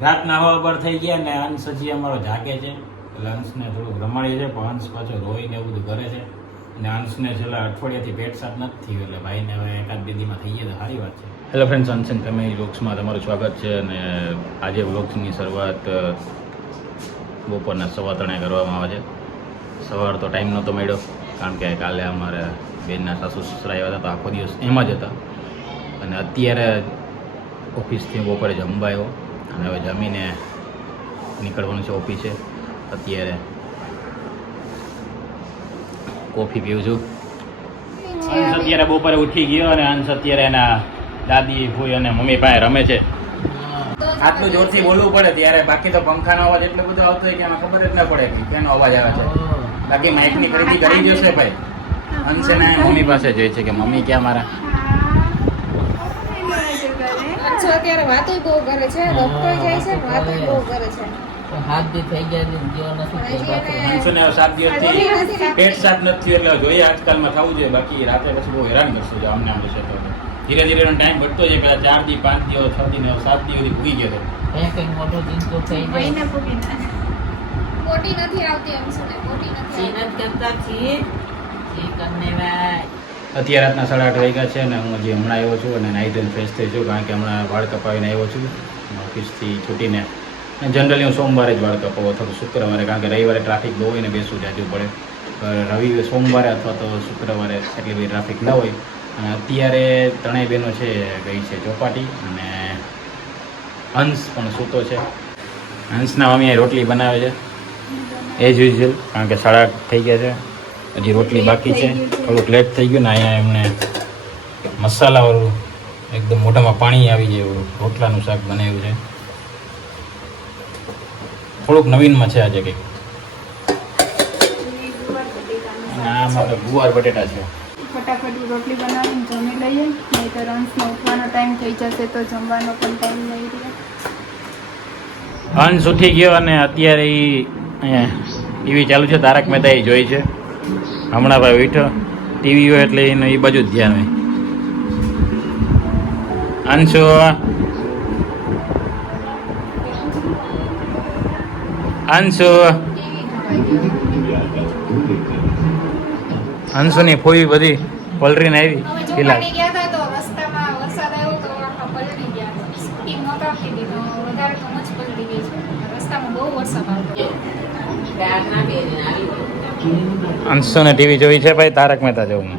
રાતના હવા પર થઈ ગયા ને અંશ હજી અમારો જાગે છે. એટલે અંશને થોડુંક રમાડીએ છે પણ અંશ પાછો રોઈને એવું બધું કરે છે. અને અંશને છેલ્લા અઠવાડિયાથી પેટ નથી થયું, એટલે ભાઈને હવે એકાદ બે દીમાં થઈ ગયા તો સારી વાત છે. હેલો ફ્રેન્ડ્સ અંશ તમે વ્લોગ્સમાં તમારું સ્વાગત છે અને આજે વ્લોગ્સની શરૂઆત બપોરના સવા ત્રણે કરવામાં આવે છે. સવાર તો ટાઈમ નહોતો મળ્યો, કારણ કે કાલે અમારે બેનના સાસુ સસરા આવ્યા હતા તો આખો દિવસ એમાં જ હતા. અને અત્યારે ઓફિસથી બપોરે જમવા આવ્યો. અને હવે જમીને નીકળવાનું છે ઓફિસે. અત્યારે કોફી પીવું છું. અંશ અત્યારે બપોરે ઉઠી ગયો અને અંશ અત્યારે એના દાદી ભૂઈ અને મમ્મી પાસે રમે છે. આટલું જોરથી બોલવું પડે ત્યારે બાકી તો પંખાનો અવાજ એટલો બધો આવતો હોય કે એમાં ખબર જ ન પડે કે કેનો અવાજ આવે છે. બાકી માઇકની ખરીદી કરી ગયો છે ભાઈ. અંશ એના મમ્મી પાસે જાય છે કે મમ્મી ક્યાં મારા? અંશુ અત્યારે વાતો બહુ કરે છે રમતો જાય છે વાતો બહુ કરે છે. હાથ બી થઈ ગયા છે નથી થઈ હજી પાછું. એને- અંશુને હવે સાત દિવસથી પેટ સાફ નથી એટલે જોઈએ આજકાલમાં થવું જોઈએ બાકી રાતે પછી બહુ હેરાન કરશું જો અમને આમ તો. ધીરે ધીરે એનો ટાઈમ ઘટતો જાય પેલા ચાર દી પાંચ દિવસ છ દી સાત દિવસ ભૂગી ગયો હતો કઈ મોટો થઈ જાય. મોટી નથી આવતી અંશુને મોટી નથી. કરતા છીએ. ચી કરને અત્યારે રાતના સાડા આઠ વાગ્યા છે અને હું હજી હમણાં આવ્યો છું અને નાઇટ એન્ડ ફ્રેશ થઈ છું કારણ કે હમણાં વાળ કપાવીને આવ્યો છું. ઓફિસથી છૂટીને અને જનરલી હું સોમવારે જ વાળ કપાવું અથવા શુક્રવારે કારણ કે રવિવારે ટ્રાફિક બહુ હોય ને બેસવું જાજુ પડે. રવિ સોમવારે અથવા તો શુક્રવારે એટલી બધી ટ્રાફિક ન હોય. અને અત્યારે ત્રણેય બહેનો છે, ગઈ છે ચોપાટી અને હંસ પણ સૂતો છે. હંસના મમ્મીએ રોટલી બનાવે છે. એઝ યુઝ્યુઅલ કારણ કે સાડા થઈ ગયા છે. હજી રોટલી બાકી છે. થોડુંક લેટ થઈ ગયું ને અહીંયા એમને મસાલાવાળું એકદમ મોઢામાં પાણી આવી જાય એવું રોટલાનું શાક બનાવ્યું છે. થોડુંક નવીનમાં છે આજે કંઈક. અને આમાં આપણે ગુવાર બટેટા છે. ફટાફટ રોટલી બનાવીને જમી લઈએ. નહીં તો રન્સનો ઉઠવાનો ટાઈમ થઈ જશે તો જમવાનો પણ ટાઈમ નહીં રહે હંસ ઉઠી ગયો અને અત્યારે એ અહીંયા ટીવી ચાલુ છે. તારક મહેતા એ જોઈ છે. હમણાં ભાઈ બેઠો ટીવી હોય એટલે એનું એ બાજુ જ ધ્યાન હોય. અંશુ અંશુ. અંશુની ફોઈ બધી પલરીને આવી. છે. રસ્તામાં બહુ વરસાદ આવતો. અંશુને ટીવી જોઈ છે ભાઈ તારક મહેતા જોવું.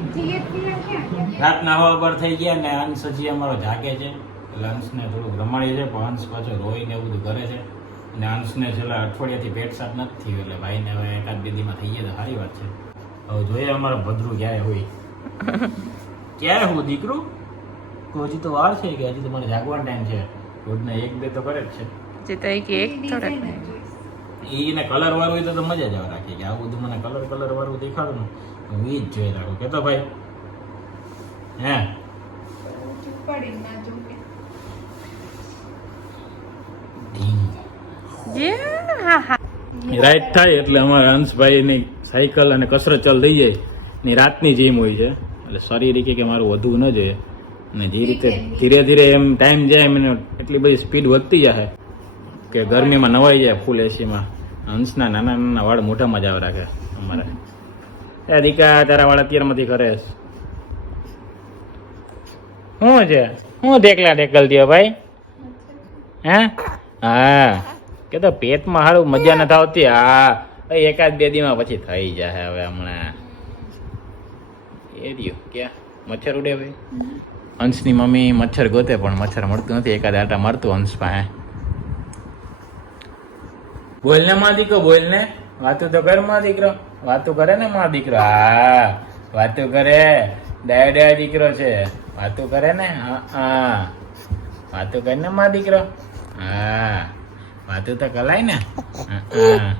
રાતના હવા પર થઈ ગયા ને અંશ હજી અમારો જાગે છે. એટલે અંશને થોડુંક રમાડીએ છે પણ અંશ પાછો રોઈને એવું બધું કરે છે. અને અંશને છેલ્લા અઠવાડિયાથી પેટ સાફ નથી થયું એટલે ભાઈને હવે એકાદ બે દીમાં થઈ ગયા તો સારી વાત છે. હવે જોઈએ અમારા ભદ્રું ક્યારે હોય. ક્યારે હું દીકરું? તો હજી તો વાર છે કે હજી તો મને જાગવાનો ટાઈમ છે. રોજના એક બે તો કરે જ છે. એને કલર વાળું હોય તો મજા જ આવે રાખે કે આવું બધું મને કલર કલર વાળું દેખાડું ને હું ઈ જ જોઈ રાખું. કેતો ભાઈ? હે? ના રાઈટ થાય એટલે અમારા હંસભાઈની સાયકલ અને કસરત ચાલ થઈ જાય. ની રાતની જીમ હોય છે. એટલે શારીરિક કે મારું વધવું ન જોઈએ. અને જે રીતે ધીરે ધીરે. એમ ટાઈમ જાય એમ એટલી બધી સ્પીડ વધતી જાય કે ગરમીમાં નવાઈ જાય ફૂલ એસીમાં હંસના નાના નાના વાળ મોઢામાં જ આવે રાખે અમારા. એ દીકા તારા વાળ અત્યારમાંથી કરે. શું છે? શું દેખલા દેખલ થયો ભાઈ? હે? હા. કે તો પેટમાં સારું મજા નથી આવતી. હા. એકાદ બે દીમાં પછી થઈ જાય હવે હમણાં. એ દિયો ક્યાં મચ્છર ઉડે ભાઈ? હંસની મમ્મી મચ્છર ગોતે પણ મચ્છર મળતું નથી. એકાદ આટા મારતું હંસ પાસે. બોલ ને માં દીકરો બોલ ને. વાતો તો કરમાં દીકરો. વાતો કરે ને માં દીકરો. હા વાતો કરે. ડાય ડાય દીકરો છે. વાતો કરે ને? હા વાતું કરે ને માં દીકરો. હા. વાતું તો કલાય ને? હા,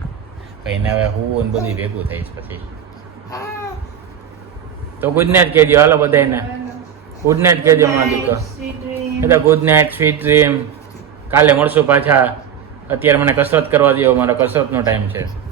કઈને હવે હું બધું ભેગું થઈશ પછી. તો ગુડ નાઇટ કહેજો. હાલો બધાને ગુડ નાઇટ કહેજો માં દીકરો. એટલે ગુડ નાઇટ સ્વીટ ડ્રીમ કાલે મળશું પાછા. અત્યારે મને કસરત કરવા દો મારો કસરતનો ટાઈમ છે.